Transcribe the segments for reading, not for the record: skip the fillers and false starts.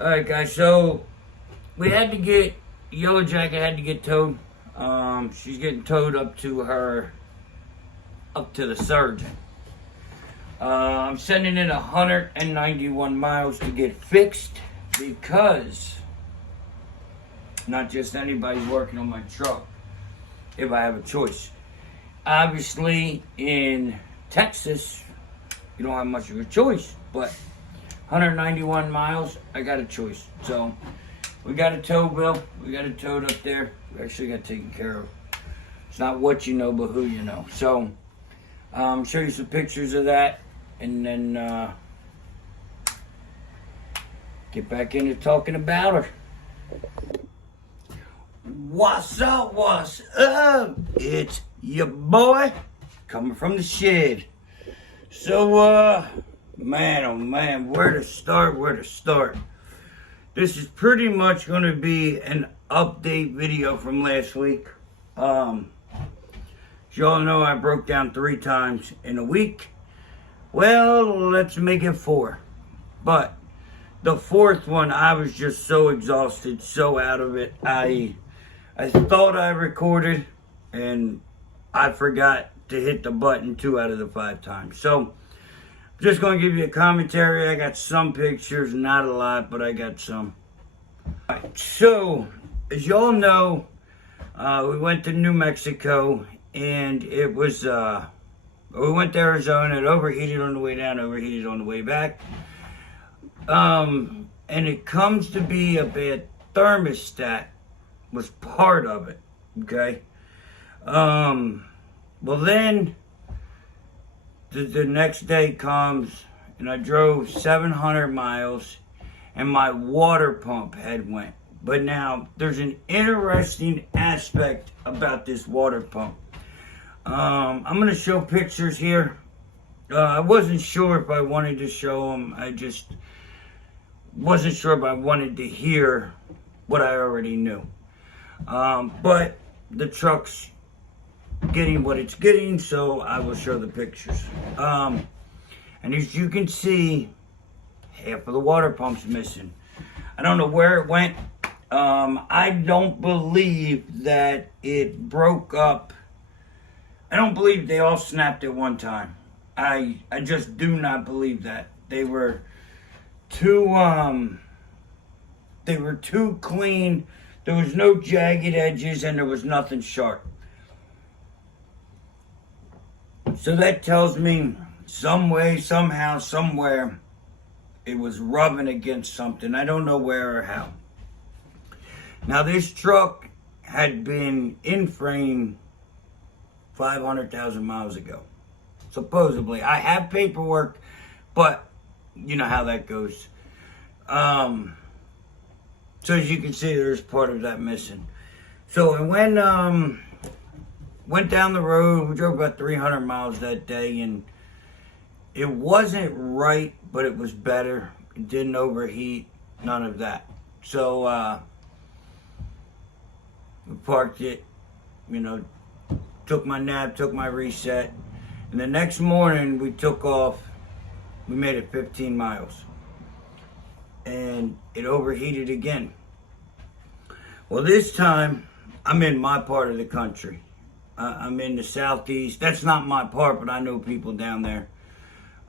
Alright guys, so we had to get, Yellow Jacket had to get towed. She's getting towed up to the surgeon. I'm sending it 191 miles to get fixed because not just anybody's working on my truck if I have a choice. Obviously in Texas, you don't have much of a choice, but 191 miles, I got a choice. So we got a tow bill. We got it towed up there. We actually got taken care of. It's not what you know, but who you know. So show you some pictures of that, and then get back into talking about her. What's up? What's up? It's your boy coming from the shed. So man, oh man, where to start? This is pretty much going to be an update video from last week. As y'all know, I broke down 3 times in a week. Well, let's make it 4. But the 4th one, I was just so exhausted, so out of it. I thought I recorded, and I forgot to hit the button 2 out of the 5 times. So just going to give you a commentary. I got some pictures, not a lot, but I got some. Alright, so, as y'all know, we went to New Mexico, and it was, we went to Arizona. It overheated on the way down, overheated on the way back. And it comes to be a bad thermostat was part of it, okay? Well then, the next day comes, and I drove 700 miles, and my water pump had went. But now, there's an interesting aspect about this water pump. I'm going to show pictures here. I wasn't sure if I wanted to show them. I just wasn't sure if I wanted to hear what I already knew. But the truck's getting what it's getting, so I will show the pictures. And as you can see, half of the water pump's missing. I don't know where it went. I don't believe that it broke up. I don't believe they all snapped at one time. I just do not believe that. They were too clean. There was no jagged edges, and there was nothing sharp. So that tells me some way, somehow, somewhere, it was rubbing against something. I don't know where or how. Now, this truck had been in frame 500,000 miles ago. Supposedly. I have paperwork, but you know how that goes. So as you can see, there's part of that missing. So I went down the road. We drove about 300 miles that day, and it wasn't right, but it was better. It didn't overheat, none of that. So we parked it, you know, took my nap, took my reset, and the next morning we took off. We made it 15 miles, and it overheated again. Well, this time I'm in my part of the country. I'm in the southeast. That's not my part, but I know people down there.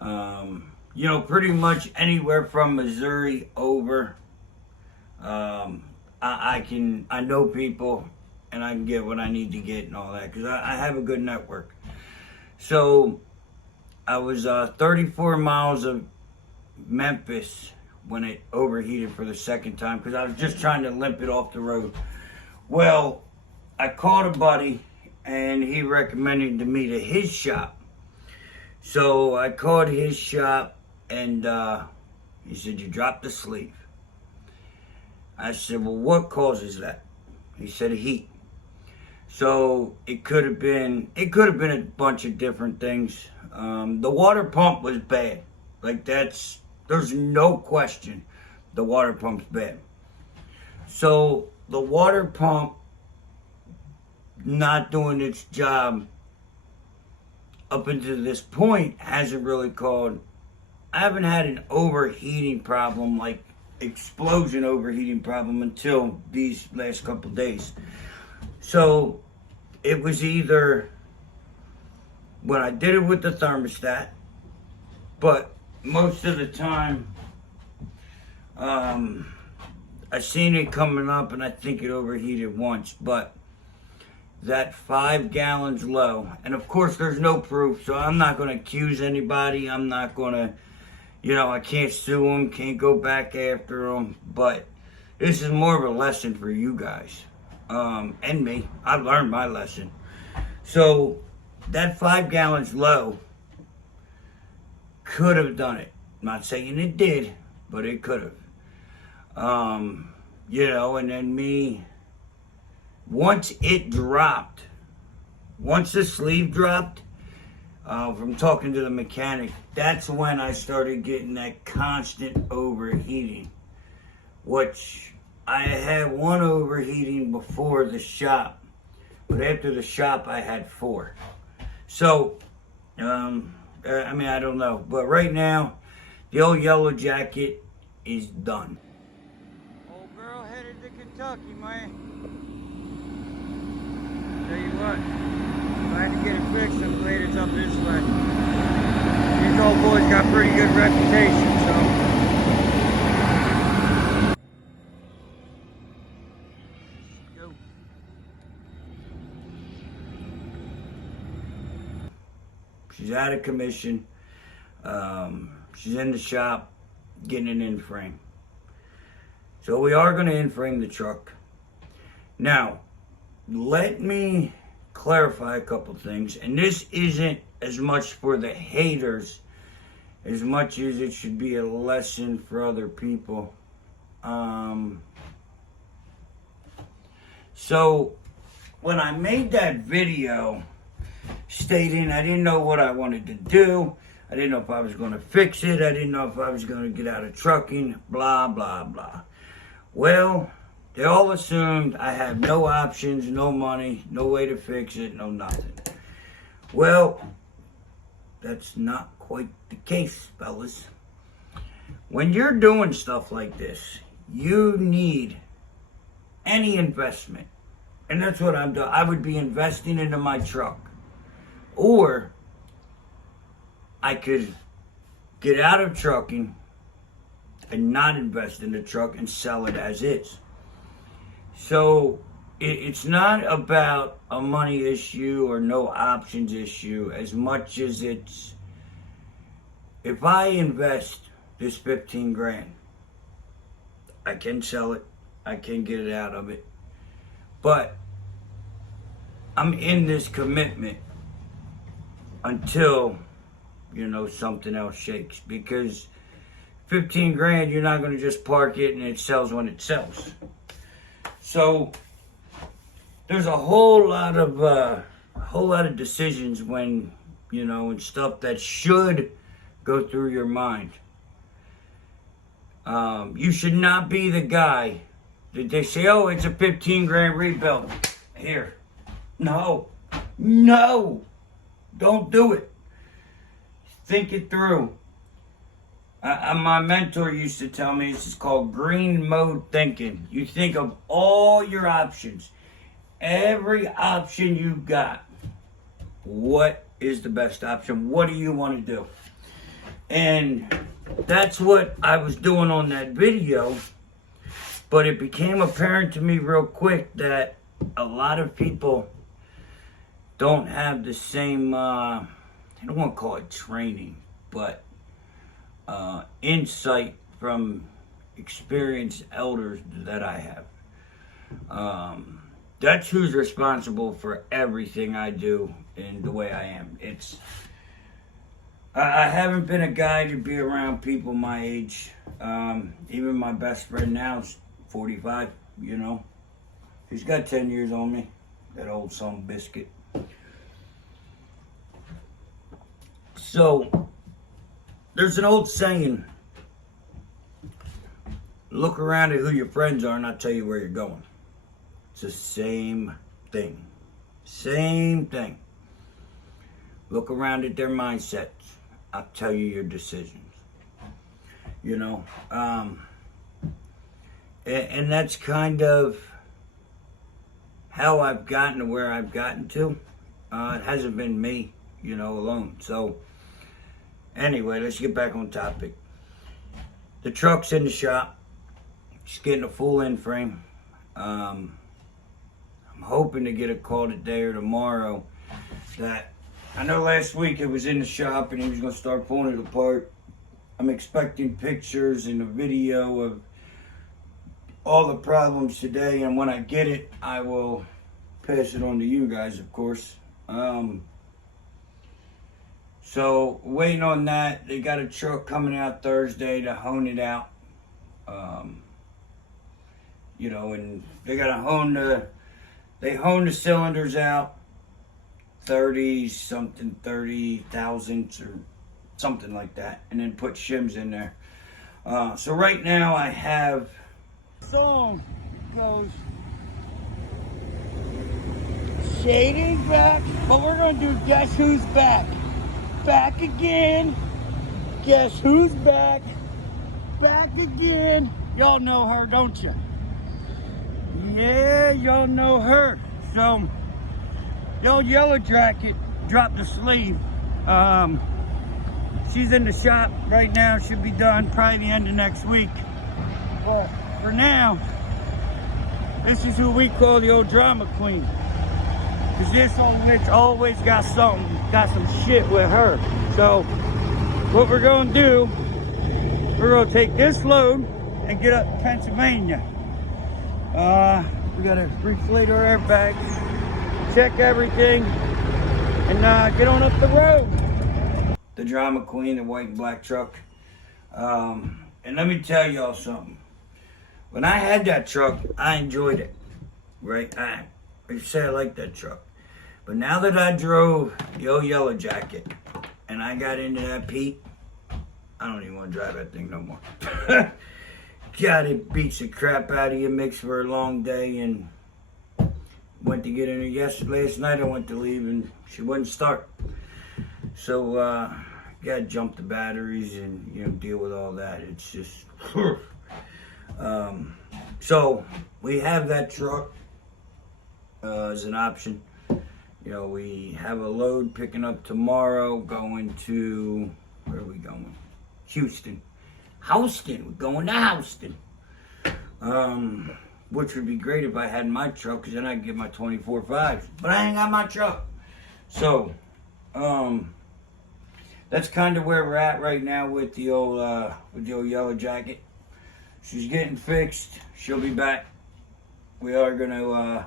You know, pretty much anywhere from Missouri over. I know people, and I can get what I need to get and all that, because I have a good network. So I was 34 miles of Memphis when it overheated for the second time, because I was just trying to limp it off the road. Well, I called a buddy, and he recommended to me to his shop. So I called his shop, and he said, "You dropped the sleeve." I said, "Well, what causes that?" He said, "Heat." So it could have been a bunch of different things. The water pump was bad. Like, there's no question the water pump's bad. So the water pump not doing its job up until this point hasn't really caused. I haven't had an overheating problem like explosion overheating problem until these last couple days. So it was either when I did it with the thermostat, but most of the time, I seen it coming up and I think it overheated once, but that 5 gallons low, and of course there's no proof, so I'm not going to accuse anybody. I'm not going to, I can't sue them, can't go back after them, but this is more of a lesson for you guys, and me. I've learned my lesson. So that 5 gallons low could have done it. I'm not saying it did, but it could have. And then me, once it dropped, once the sleeve dropped, from talking to the mechanic, that's when I started getting that constant overheating, which I had one overheating before the shop, but after the shop I had 4. So, I don't know, but right now, the old yellow jacket is done. Old girl headed to Kentucky, man. Tell you what, if I had to get it fixed, I'm glad it's up this way. These old boys got pretty good reputation, so. She's out of commission. She's in the shop getting an in-frame. So we are going to in-frame the truck. Now, let me clarify a couple things. And this isn't as much for the haters as much as it should be a lesson for other people. So when I made that video stating I didn't know what I wanted to do, I didn't know if I was going to fix it, I didn't know if I was going to get out of trucking, blah, blah, blah. Well, they all assumed I had no options, no money, no way to fix it, no nothing. Well, that's not quite the case, fellas. When you're doing stuff like this, you need any investment. And that's what I'm doing. I would be investing into my truck. Or I could get out of trucking and not invest in the truck and sell it as is. So it's not about a money issue or no options issue as much as it's, if I invest this 15 grand, I can sell it, I can get it out of it, but I'm in this commitment until, something else shakes, because 15 grand, you're not going to just park it and it sells when it sells. So there's a whole lot of decisions when, and stuff that should go through your mind. You should not be the guy that they say, oh, it's a 15 grand rebuild. Here. No, don't do it. Think it through. My mentor used to tell me this is called green mode thinking. You think of all your options, every option you've got. What is the best option? What do you want to do? And that's what I was doing on that video. But it became apparent to me real quick that a lot of people don't have the same, I don't want to call it training, but insight from experienced elders that I have. That's who's responsible for everything I do and the way I am. I haven't been a guy to be around people my age. Even my best friend now is 45, He's got 10 years on me, that old son biscuit. So, there's an old saying, look around at who your friends are and I'll tell you where you're going. It's the same thing. Same thing. Look around at their mindsets. I'll tell you your decisions. And that's kind of how I've gotten to where I've gotten to. It hasn't been me, alone. So, anyway, let's get back on topic. The truck's in the shop. Just getting a full end frame. I'm hoping to get a call today or tomorrow that I know last week it was in the shop and he was going to start pulling it apart. I'm expecting pictures and a video of all the problems today, and when I get it, I will pass it on to you guys, of course. So waiting on that. They got a truck coming out Thursday to hone it out. And they got to hone the cylinders out, 30 thousandths or something like that, and then put shims in there. So right now I have, song goes, Shady's back, but we're gonna do Guess Who's Back. Back again. Guess who's back? Back again. Y'all know her, don't you? Yeah, y'all know her. So, the old Yellow Jacket dropped the sleeve. She's in the shop right now. Should be done probably the end of next week. Well, for now, this is who we call the old drama queen. Because this old bitch always got some shit with her. So, what we're going to do, we're going to take this load and get up to Pennsylvania. We got to reflate our airbags, check everything, and get on up the road. The drama queen, the white and black truck. And let me tell y'all something. When I had that truck, I enjoyed it, right? I say I like that truck. But now that I drove the old Yellow Jacket and I got into that Pete, I don't even want to drive that thing no more. God, it beats the crap out of you, mixed for a long day, and went to get in her last night. I went to leave and she wouldn't start. So, gotta jump the batteries and, deal with all that. It's just, so we have that truck as an option. We have a load picking up tomorrow, going to, where are we going? Houston. We're going to Houston. Which would be great if I had my truck, because then I could get my 24.5s. But I ain't got my truck. So, that's kind of where we're at right now with the old Yellow Jacket. She's getting fixed. She'll be back. We are gonna, I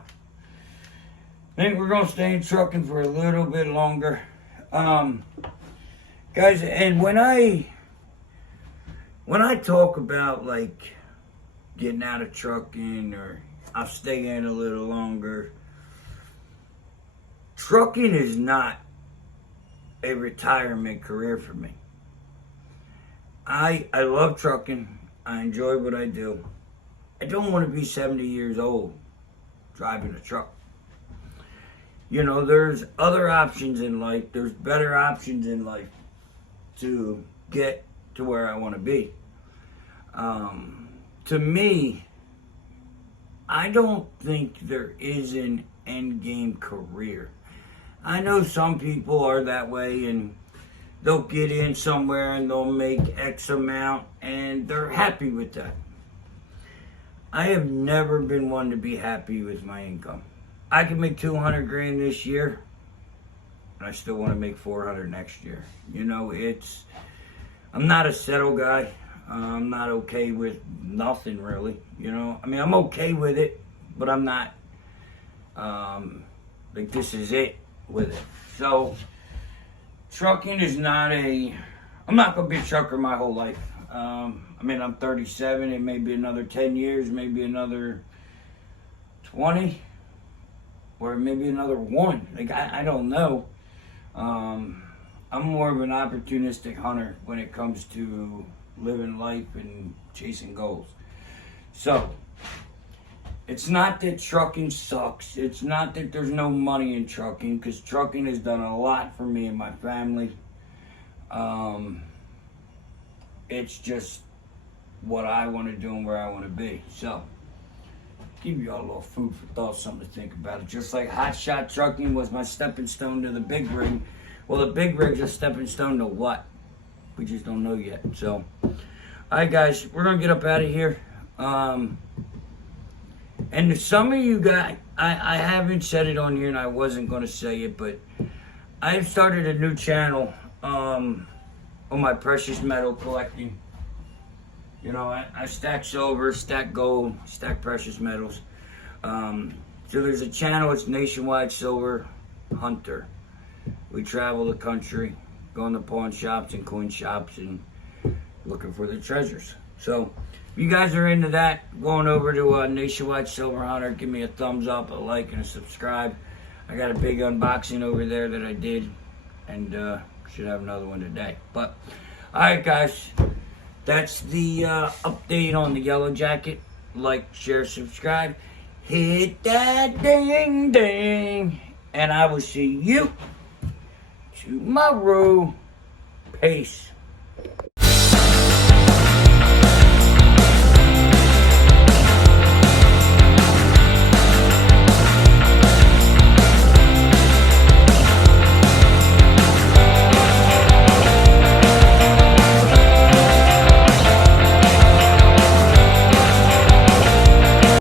think we're gonna stay in trucking for a little bit longer. Guys, and when I talk about like getting out of trucking, or I'll stay in a little longer, trucking is not a retirement career for me. I love trucking. I enjoy what I do. I don't want to be 70 years old driving a truck. There's other options in life. There's better options in life to get to where I want to be. To me, I don't think there is an end game career. I know some people are that way, and they'll get in somewhere and they'll make X amount and they're happy with that. I have never been one to be happy with my income. I can make 200 grand this year and I still want to make 400 next year. I'm not a settle guy. I'm not okay with nothing really. I'm okay with it, but I'm not like this is it with it. So trucking is not I'm not going to be a trucker my whole life. I'm 37, and maybe another 10 years, maybe another 20, or maybe another 1. Like, I don't know. I'm more of an opportunistic hunter when it comes to living life and chasing goals. So, it's not that trucking sucks. It's not that there's no money in trucking, because trucking has done a lot for me and my family. It's just what I want to do and where I want to be. So, give you all a little food for thought, something to think about. It just like Hotshot Trucking was my stepping stone to the big rig. Well, the big rig's a stepping stone to what? We just don't know yet. So, all right, guys, we're gonna get up out of here. And some of you guys, I haven't said it on here, and I wasn't gonna say it, but I've started a new channel on my precious metal collecting. You know, I stack silver, stack gold, stack precious metals. So there's a channel, it's Nationwide Silver Hunter. We travel the country, going to pawn shops and coin shops and looking for the treasures. So if you guys are into that, going over to Nationwide Silver Hunter, give me a thumbs up, a like, and a subscribe. I got a big unboxing over there that I did, and should have another one today. But, alright guys, that's the update on the yellow jacket. Like, share, subscribe. Hit that ding ding. And I will see you tomorrow. Peace.